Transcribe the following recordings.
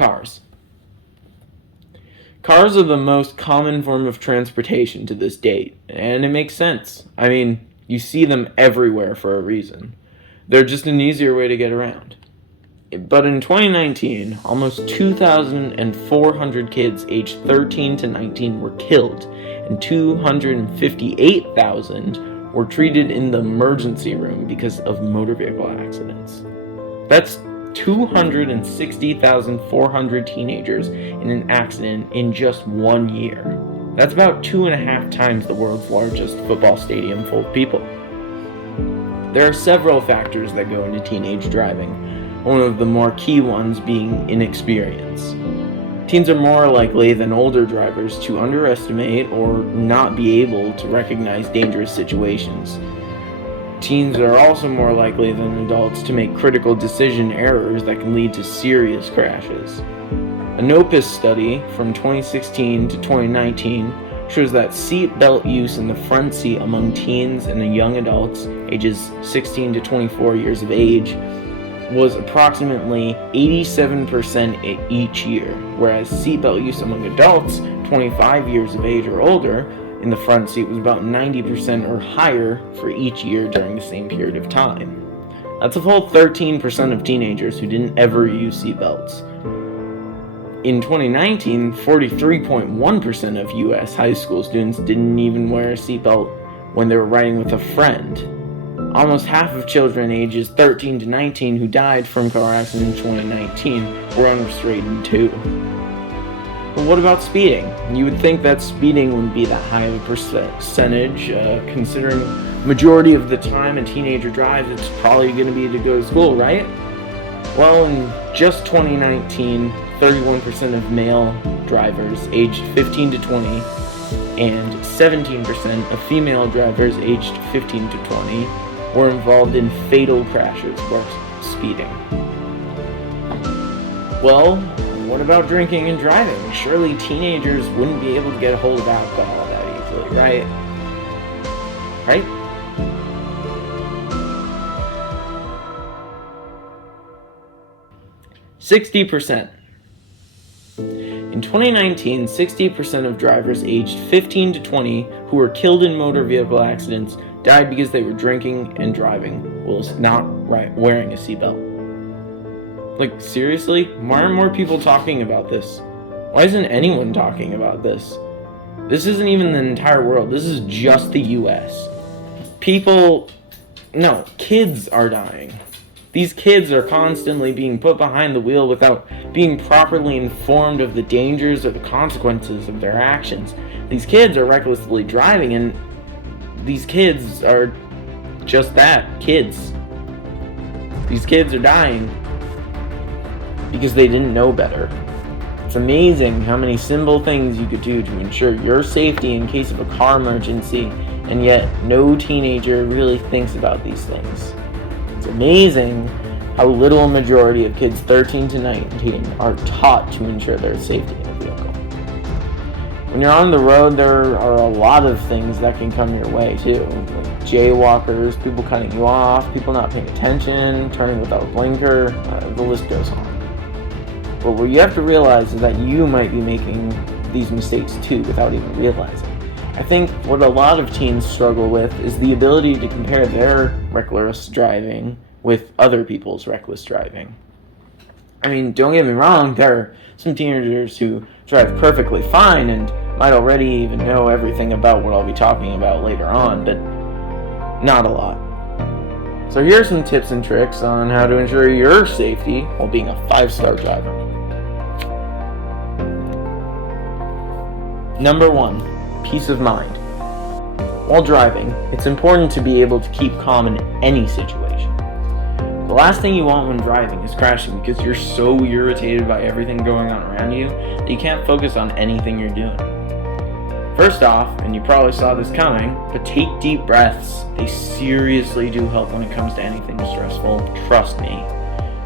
Cars. Cars are the most common form of transportation to this date, and it makes sense. I mean, you see them everywhere for a reason. They're just an easier way to get around. But in 2019, almost 2,400 kids aged 13 to 19 were killed, and 258,000 were treated in the emergency room because of motor vehicle accidents. That's 260,400 teenagers in an accident in just 1 year. That's about 2.5 times the world's largest football stadium full of people. There are several factors that go into teenage driving, one of the more key ones being inexperience. Teens are more likely than older drivers to underestimate or not be able to recognize dangerous situations. Teens are also more likely than adults to make critical decision errors that can lead to serious crashes. A NOPIS study from 2016 to 2019 shows that seat belt use in the front seat among teens and young adults ages 16 to 24 years of age was approximately 87% each year, whereas seatbelt use among adults 25 years of age or older in the front seat was about 90% or higher for each year during the same period of time. That's a full 13% of teenagers who didn't ever use seatbelts. In 2019, 43.1% of U.S. high school students didn't even wear a seatbelt when they were riding with a friend. Almost half of children ages 13 to 19 who died from car accidents in 2019 were unrestrained too. But what about speeding? You would think that speeding wouldn't be that high of a percentage, considering the majority of the time a teenager drives, it's probably going to be to go to school, right? Well, in just 2019, 31% of male drivers aged 15 to 20 and 17% of female drivers aged 15 to 20 were involved in fatal crashes while speeding. Well, what about drinking and driving? Surely teenagers wouldn't be able to get a hold of alcohol that easily, right? Right? %. In 2019, 60% of drivers aged 15 to 20 who were killed in motor vehicle accidents died because they were drinking and driving whilst not wearing a seatbelt. Like, seriously? Why aren't more people talking about this? Why isn't anyone talking about this? This isn't even the entire world. This is just the US. Kids are dying. These kids are constantly being put behind the wheel without being properly informed of the dangers or the consequences of their actions. These kids are recklessly driving, and these kids are just that, kids. These kids are dying because they didn't know better. It's amazing how many simple things you could do to ensure your safety in case of a car emergency, and yet no teenager really thinks about these things. It's amazing how little a majority of kids 13 to 19 are taught to ensure their safety in a vehicle. When you're on the road, there are a lot of things that can come your way too, like jaywalkers, people cutting you off, people not paying attention, turning without a blinker, the list goes on. But what you have to realize is that you might be making these mistakes too without even realizing. I think what a lot of teens struggle with is the ability to compare their reckless driving with other people's reckless driving. I mean, don't get me wrong, there are some teenagers who drive perfectly fine and might already even know everything about what I'll be talking about later on, but not a lot. So here are some tips and tricks on how to ensure your safety while being a 5-star driver. Number 1. Peace of mind. While driving, it's important to be able to keep calm in any situation. The last thing you want when driving is crashing because you're so irritated by everything going on around you that you can't focus on anything you're doing. First off, and you probably saw this coming, but take deep breaths. They seriously do help when it comes to anything stressful. Trust me.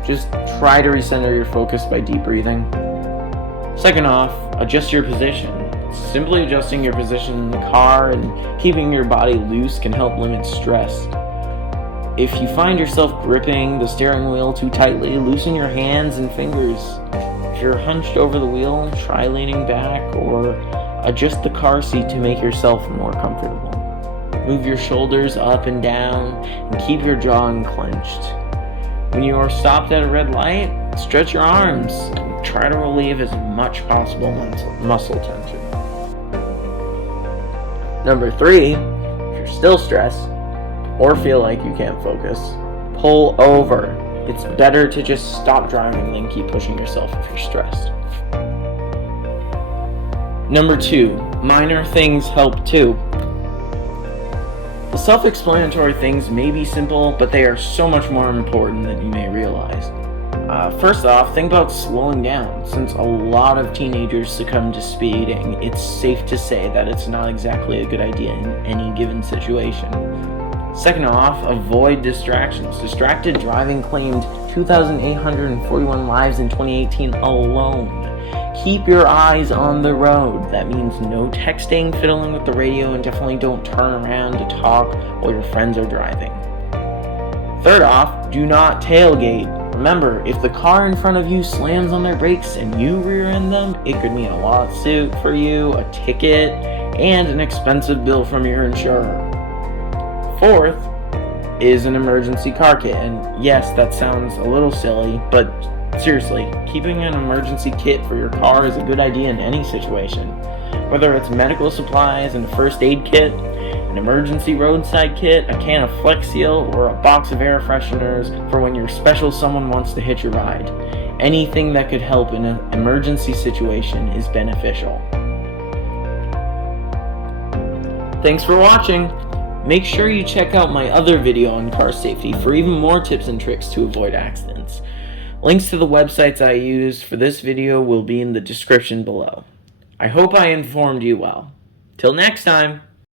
Just try to recenter your focus by deep breathing. Second off, adjust your position. Simply adjusting your position in the car and keeping your body loose can help limit stress. If you find yourself gripping the steering wheel too tightly, loosen your hands and fingers. If you're hunched over the wheel, try leaning back or adjust the car seat to make yourself more comfortable. Move your shoulders up and down and keep your jaw unclenched. When you are stopped at a red light, stretch your arms and try to relieve as much possible muscle tension. Number 3, if you're still stressed or feel like you can't focus, pull over. It's better to just stop driving than keep pushing yourself if you're stressed. Number 2, minor things help too. The self-explanatory things may be simple, but they are so much more important than you may realize. First off, think about slowing down. Since a lot of teenagers succumb to speeding, it's safe to say that it's not exactly a good idea in any given situation. Second off, avoid distractions. Distracted driving claimed 2,841 lives in 2018 alone. Keep your eyes on the road. That means no texting, fiddling with the radio, and definitely don't turn around to talk while your friends are driving. Third off, do not tailgate. Remember, if the car in front of you slams on their brakes and you rear-end them, it could mean a lawsuit for you, a ticket, and an expensive bill from your insurer. Fourth is an emergency car kit. And yes, that sounds a little silly, but seriously, keeping an emergency kit for your car is a good idea in any situation. Whether it's medical supplies and a first aid kit, an emergency roadside kit, a can of Flex Seal, or a box of air fresheners for when your special someone wants to hitch a ride. Anything that could help in an emergency situation is beneficial. Thanks for watching! Make sure you check out my other video on car safety for even more tips and tricks to avoid accidents. Links to the websites I used for this video will be in the description below. I hope I informed you well. Till next time!